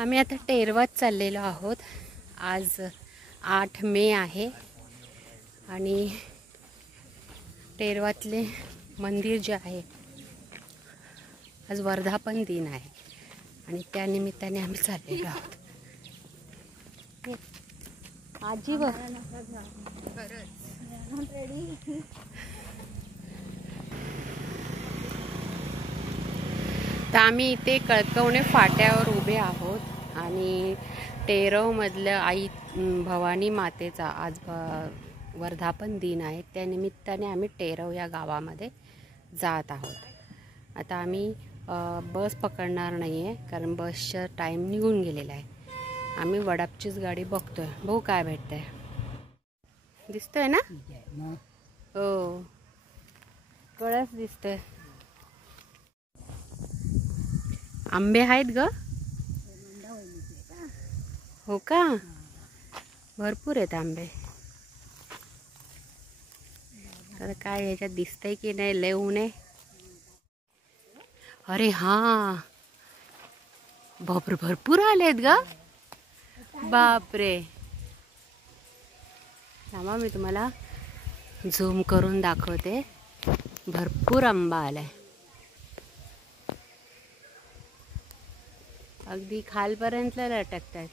आम्ही आता टेरवात चाललेलो आहोत। आज 8 मे आहे आणि टेरवातले मंदिर जे आहे आज वर्धापन दिन आहे आणि त्या निमित्ताने आम्ही चाललेलो आहोत। आजी तर आम्ही इथे कळकवणे फाट्यावर उभे आहोत आणि टेरवमधलं आई भवानी मातेचा आज वर्धापन दिन आहे। त्या निमित्ताने आम्ही टेरव या गावामध्ये जात आहोत। आता आम्ही बस पकडणार नाही आहे कारण बसचा टाईम निघून गेलेला आहे। आम्ही वडापचीच गाडी बघतोय, भाऊ काय भेटतंय दिसतोय ना? हो कळस दिसतोय। आंबे आहेत ग? हो का? भरपूर आहेत आंबे। तर काय ह्याच्यात दिसतंय की नाही लय ऊन आहे। अरे हां बापरे भरपूर आलेत ग। बापरे थांबा मी तुम्हाला झूम करून दाखवते। भरपूर आंबा आलाय, अगदी खालपर्यंत लटकतात।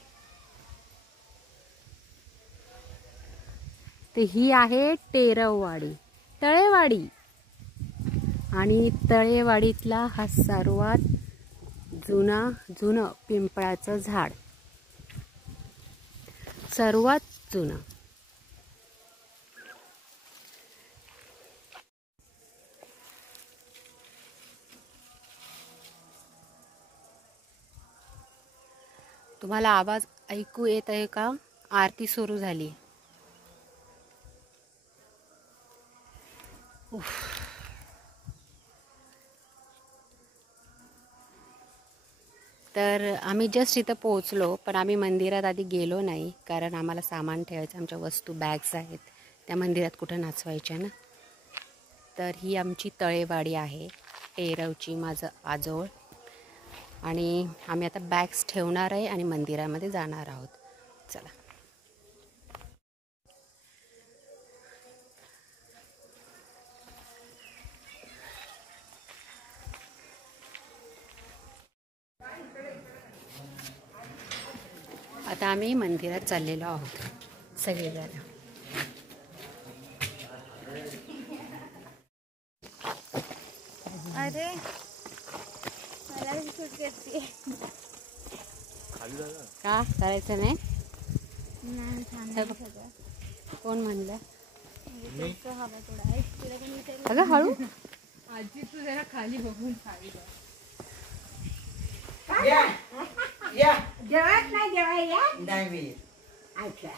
तर ही आहे टेरववाडी, तळेवाडी आणि तळेवाडीतला हा सर्वात जुनं पिंपळाचं झाड, सर्वात जुनं। तुम्हाला आवाज ऐकू येत आहे का? आरती सुरू झाली। तर आम्ही जस्ट इथं पोहोचलो, पण आम्ही मंदिरात आधी गेलो नाही कारण आम्हाला सामान ठेवायचं, आमच्या वस्तू बॅग्स आहेत त्या मंदिरात कुठं नाचवायच्या ना। तर ही आमची तळेवाडी आहे टेरवची, माझं आजोळ। आणि आम्ही आता बॅग्स ठेवणार आहे आणि मंदिरामध्ये जाणार आहोत। चला आता आम्ही मंदिरात चाललेलो आहोत सगळेजण। अरे मला शूट करते का करायचं नाही? नाही कोण म्हणलं? हवा थोडा आहे अगं हळू। आजी तू जरा खाली बघून खाली जेवत नाही जेवायला नाही मी। अच्छा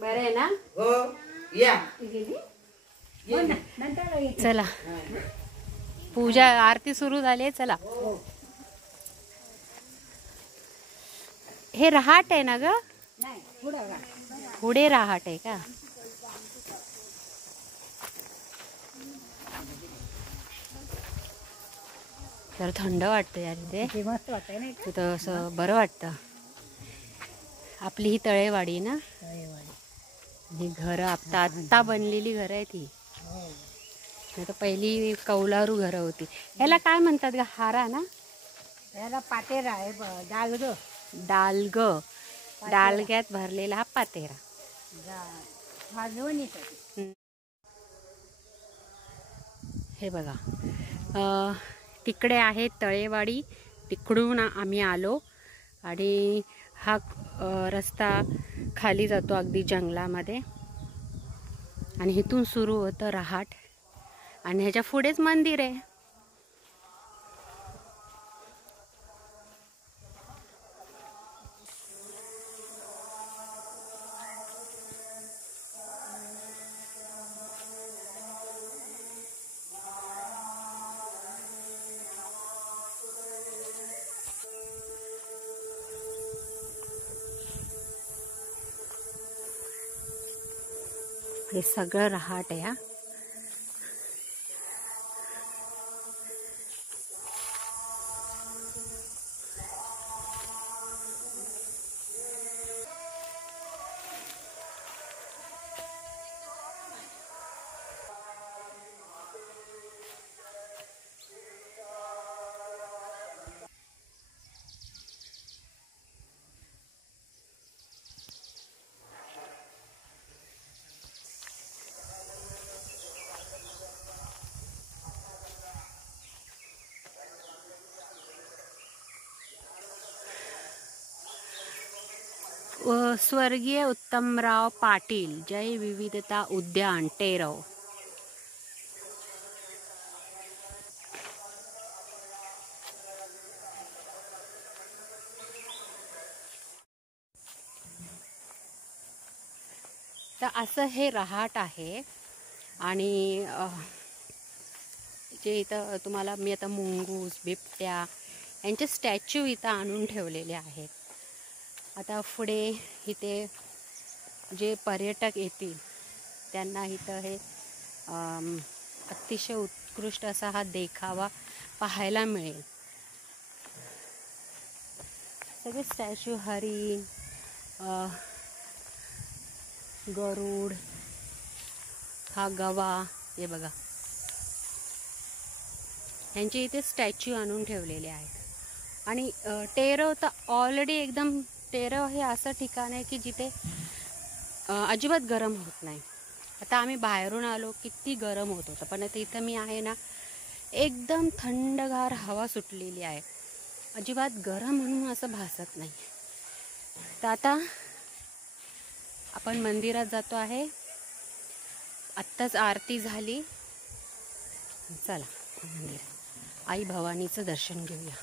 बरं आहे ना? हो या चला पूजा आरती सुरू झाली आहे। चला हे रहाट आहे ना ग? पुढे रहाट आहे का? तर थंड वाटतं यार इथे, मस्त वाटतंय ना तिथं असं बरं वाटतं। आपली ही तळेवाडी ना, ही घरं आत्ता बनलेली घरं आहे ती, नाही तर पहिली कौलारू घरं होती। ह्याला काय म्हणतात ग? हारा ना? याला पातेरा आहे, डालग, डालग्यात भरलेला हा पातेरा। हे बघा तिकडे आहे तळेवाडी, तिकडून आम्ही आलो आणि हा रस्ता खाली जातो अगदी जंगलामध्ये आणि इथून सुरू होतं रहाट आणि ह्याच्या पुढेच मंदिर आहे। हे सगळं रहाट आहे हा। स्वर्गीय उत्तमराव पाटील जय विविधता उद्यान टेरव. तर असं हे रहाट आहे. आणि जे इथं तुम्हाला मी आता मुंगूस बिबट्या यांचे स्टॅच्यू इथं आणून ठेवलेले आहेत. आता पुढे इथे जे पर्यटक येतील त्यांना इथं हे अतिशय उत्कृष्ट असा हा देखावा पाहायला मिळेल. सगळे स्टॅच्यू हरिण, गरुड, हा गवा, हे बघा यांचे इथे स्टॅच्यू आणून ठेवलेले आहेत. आणि टेरव तर ऑलरेडी एकदम, टेरव हे असं ठिकाण आहे की जिथे अजिबात गरम होत नाही. आता आम्ही बाहेरून आलो, किती गरम होत होतं, पण आता इथं मी आहे ना, एकदम थंडगार हवा सुटलेली आहे, अजिबात गरम म्हणून असं भासत नाही. तर आता आपण मंदिरात जातो आहे. आत्ताच आरती झाली. चला मंदिर आई भवानीचं दर्शन घेऊया.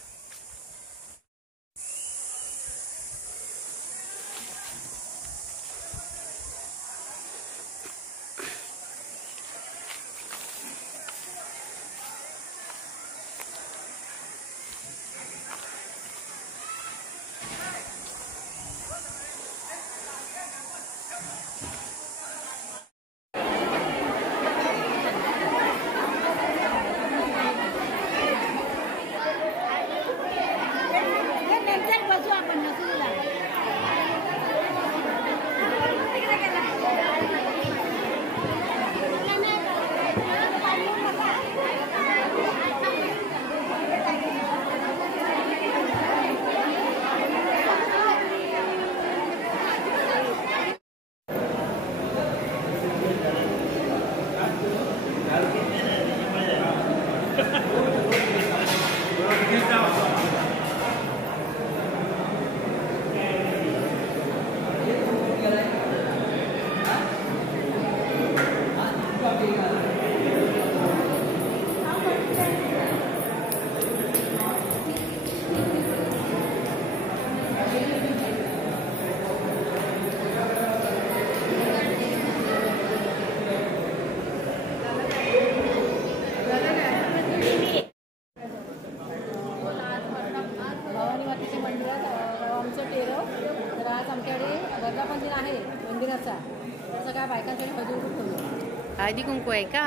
हळदी कुंकू आहे का?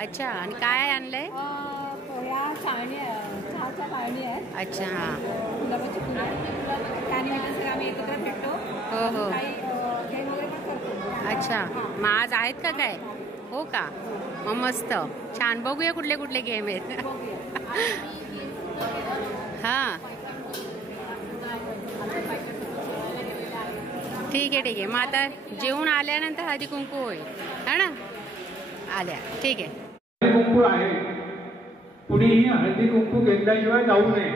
अच्छा. आणि काय आणलंय? पोळ्या, चहाच्या पाळणी आहेत. अच्छा. हां. गुलाबाची फुलं, त्यानिमित्तानं आम्ही एकत्र भेटतो. हो हो. काही गेम वगैरे पण करतो. अच्छा. मग आज आहेत का काय? हो का? मग मस्त छान. बघूया कुठले कुठले गेम आहेत. हां ठीक आहे ठीक आहे. मग आता जेवून आल्यानंतर हळदी कुंकू होईल है ना? आल्या. ठीक आहे. हळदी कुंकू आहे, कुणीही हळदी कुंकू घेतल्याशिवाय जाऊ नये.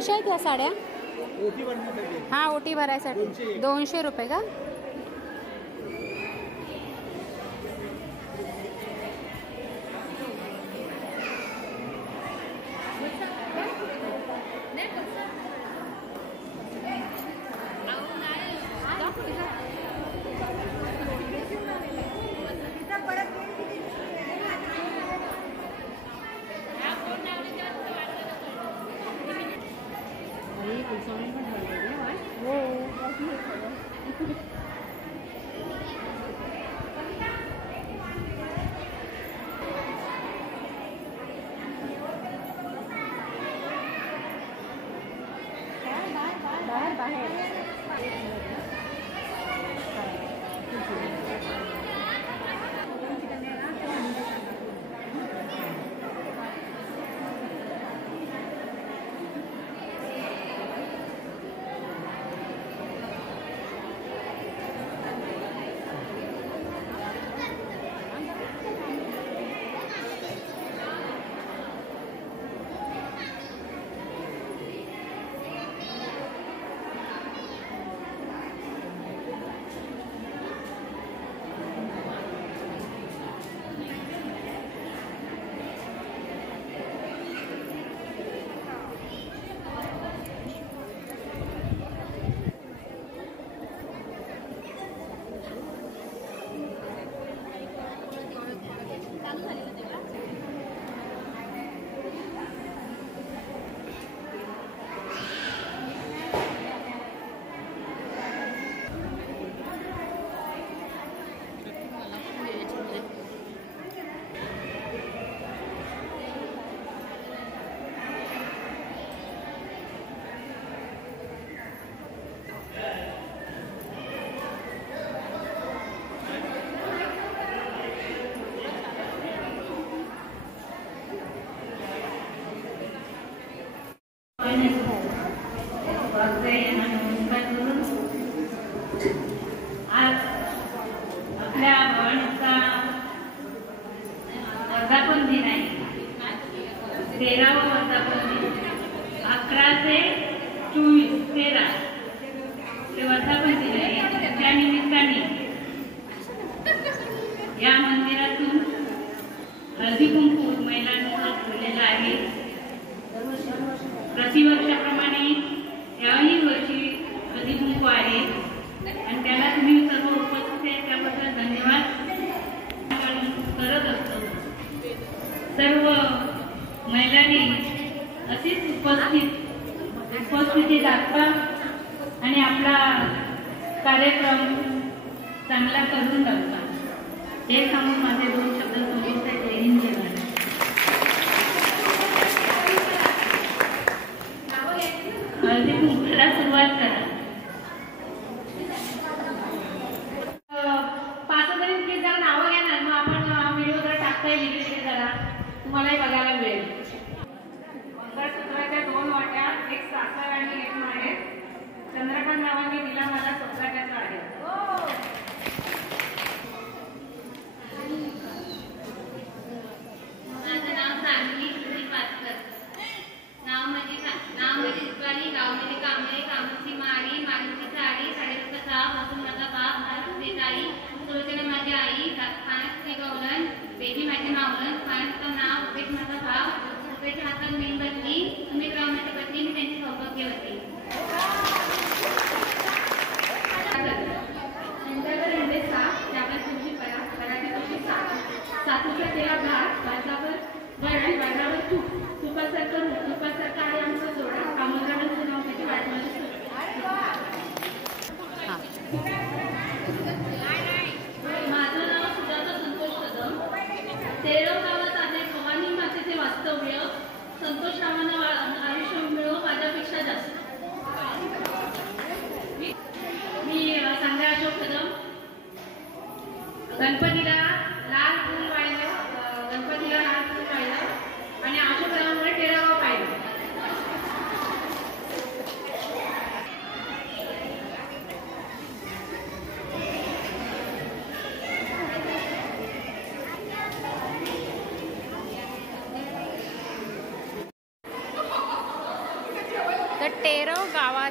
कशा आहेत या साड्या? ओटी बनवण्यासाठी हां, ओटी भरायसाठी 200 रुपये का? आज आपल्या भवानीचा वर्धापन दिन आहे. 13वा वर्धापन दिन 11 ते 24 13 ते वर्धापन दिन आहे. त्या निमित्ताने या मंदिरातून हळदी कुंकू महिलांचं ठेवलेलं आहे. प्रतिवर्षाप्रमाणे याही वर्षी हळदी कुंकू आहे आणि त्याला तुम्ही सर्व उपस्थित आहे त्याबद्दल धन्यवाद करत असतो. सर्व महिलांनी अशीच उपस्थिती दाखवा आणि आपला कार्यक्रम चांगला करून दाखवा. हे सांगून माझे 2 शब्द संपवते. जय हिंद, जय भारत. हळदी कुंकूला सुरुवात करा. पाचपर्यंत प्लीज जरा नावं घ्या ना, मग आपण व्हिडिओ जरा टाकता येईल इकडे जरा तुम्हालाही बघायला मिळेल. मंगळसूत्राच्या 2 वाट्या, एक साखर आणि एक माहेर. चंद्रकांत नावाने दिला मला सोसाट्याचा आहे. माझं नाव सांगली सुनील पाचकर. नाव म्हणजे दिवाळी, गाव म्हणजे कांबळे, कामाची माळी, माळीची साडी, साडीचा कसा, वसुंधराचा बाप, महाराष्ट्राची ताई, सुलोचना माझी आई, खाण्याची गवलन, बेबी माझी मावलन, खाण्याचं नाव, उपेश माझा भाव, उपेच्या हातात मेणबत्ती, सुमित राव माझी पत्नी, मी त्यांची सौभाग्यवती. त्यांच्यावर हिंदे साप, त्यावर तुझी करा, कराची तुझी साप, सातूच्या तेला भात, भातावर वरण, वरणावर तूप, तुपासारखं रूप, तुपासारखं आहे आमचा जोडा, कामोद्रावर नाव त्याची वाटमध्ये माझं नाव सुजाता संतोष कदम. तेरव गावात आहे भवानी मातेचे वास्तव्य. संतोष रावांना आयुष्य मिळो माझ्यापेक्षा जास्त. मी सांगा अशोक कदम. गणपतीला लाल फूल पाहिलं, गणपतीला लाल फूल पाहिलं आणि अशोक रावांमुळे तेरावा पाहिलं.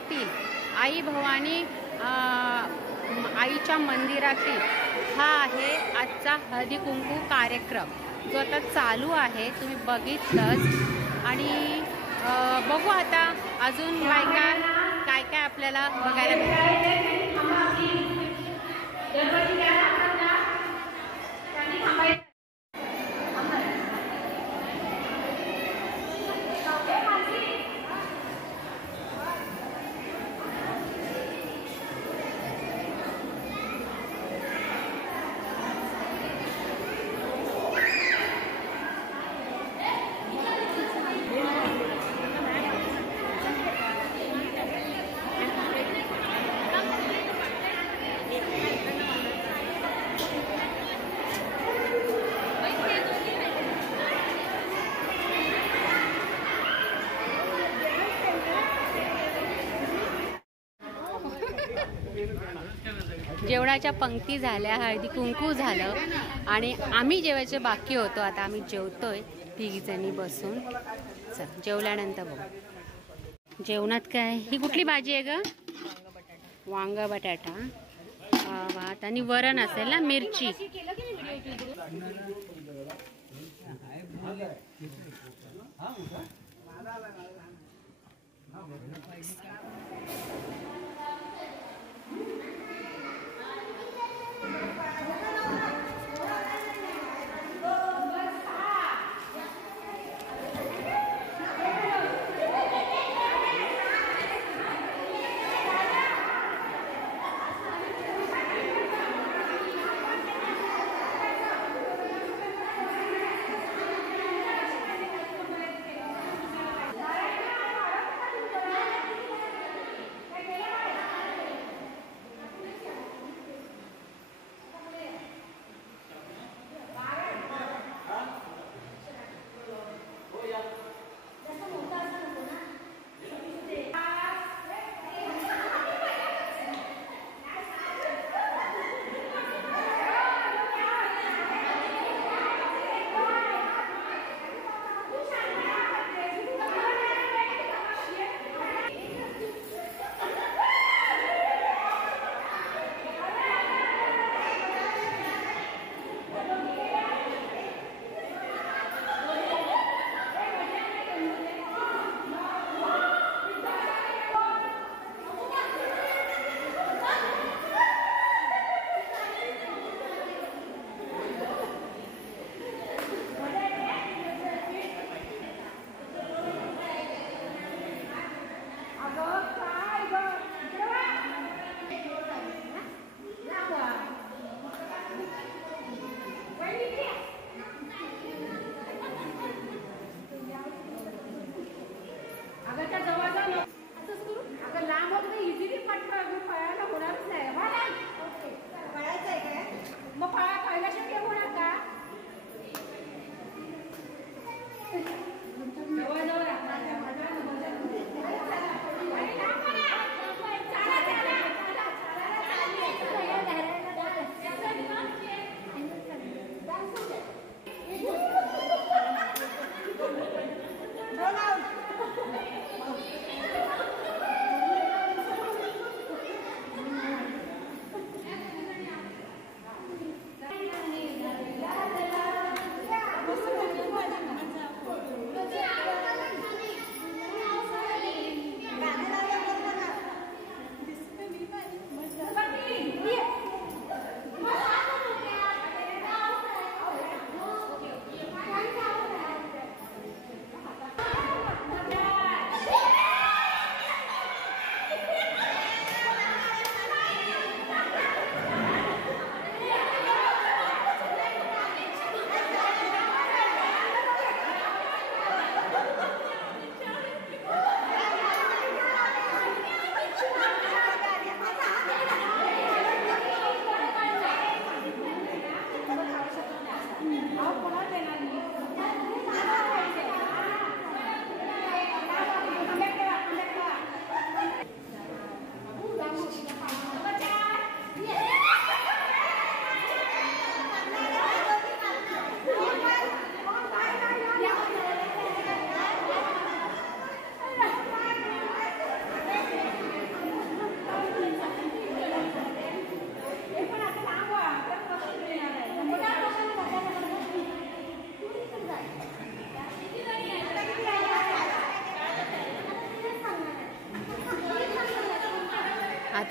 मंदिरातील आई भवानी आईच्या मंदिरातील हा आहे आजचा हळदी कुंकू कार्यक्रम जो आता चालू आहे, तुम्ही बघितलंच. आणि बघू आता अजून काय काय आपल्याला बघायला मिळतं. जेवणाच्या पंक्ती झाल्या, हळदी कुंकू झालं आणि आम्ही जेवायचे बाकी होतो. आता आम्ही जेवतोय तिघीजणी बसून. चल जेवल्यानंतर बघू जेवणात काय. ही कुठली भाजी आहे ग? वांग बटाटा, भात आणि वरण असेल ना, मिरची.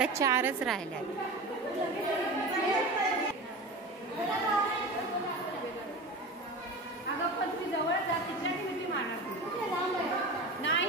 आता 4च राहिल्या. अगं पण ती जवळ जा, तिच्याने मी मारणार नाही.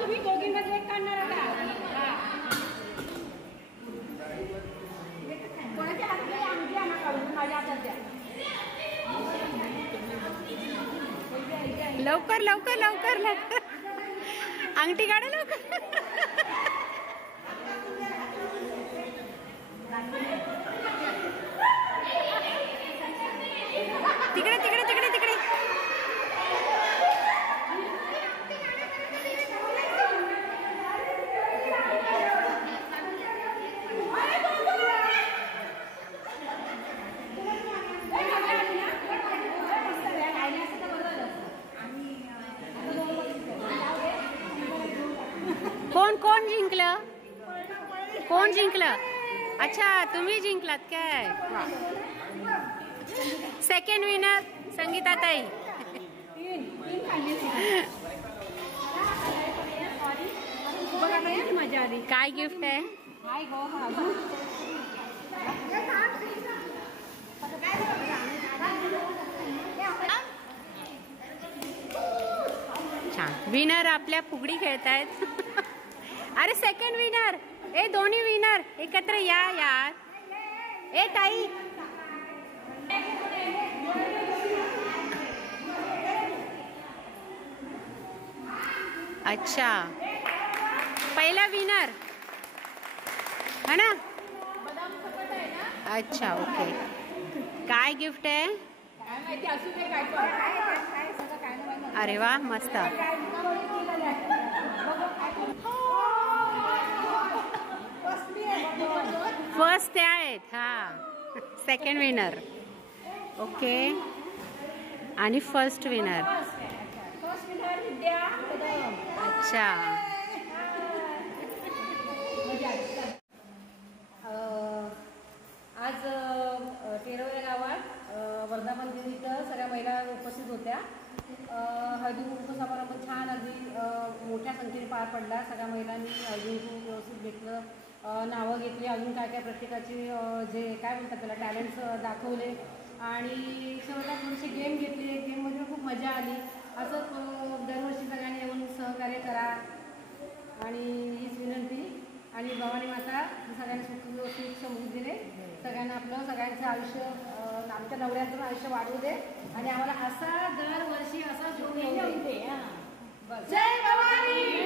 तुम्ही दोघींमध्ये एक काढणार का? कोणाच्या हातात अंगठी आणा काढून, माझ्या हातात द्या. लवकर लवकर लवकर लवकर अंगठी काढा लवकर. तिकडे तिकडे तिकडे तिकडे. कोण कोण जिंकलं? कोण जिंकलं? अच्छा, तुम्ही जिंकलात काय? सेकंड विनर संगीता ताई. मजा आली. काय गिफ्ट आहे? हाय गो छान. विनर आपल्या फुगडी खेळतायत. अरे सेकंड विनर. ए दोन्ही विनर एकत्र या यार. ए ताई. अच्छा, पहिला विनर है ना? अच्छा, ओके. काय गिफ्ट आहे? अरे वा, मस्त. फर्स्ट ते आहेत. हा, सेकंड विनर. ओके, आणि फर्स्ट विनर. अच्छा. आज टेरवल्या गावात वर्धापन दिन इथं सगळ्या महिला उपस्थित होत्या. हळदी कुंकू समारंभ छान अगदी मोठ्या संख्येने पार पडला. सगळ्या महिलांनी हळदी कुंकू व्यवस्थित घेतलं, नावं घेतली, अजून काय काय प्रत्येकाचे जे काय म्हणतात त्याला टॅलेंट्स दाखवले आणि शेवटला थोडीशी गेम घेतली. गेममध्ये खूप मजा आली. असंच दरवर्षी सगळ्यांनी येऊन सहकार्य करा आणि हीच विनंती. आणि भवानी माता सगळ्यांना सुख समृद्धीने सगळ्यांना आपलं सगळ्यांचं आयुष्य, आमच्या नवऱ्याचं आयुष्य वाढवू दे आणि आम्हाला असा दरवर्षी असा घेऊन येऊ दे. जय भवानी.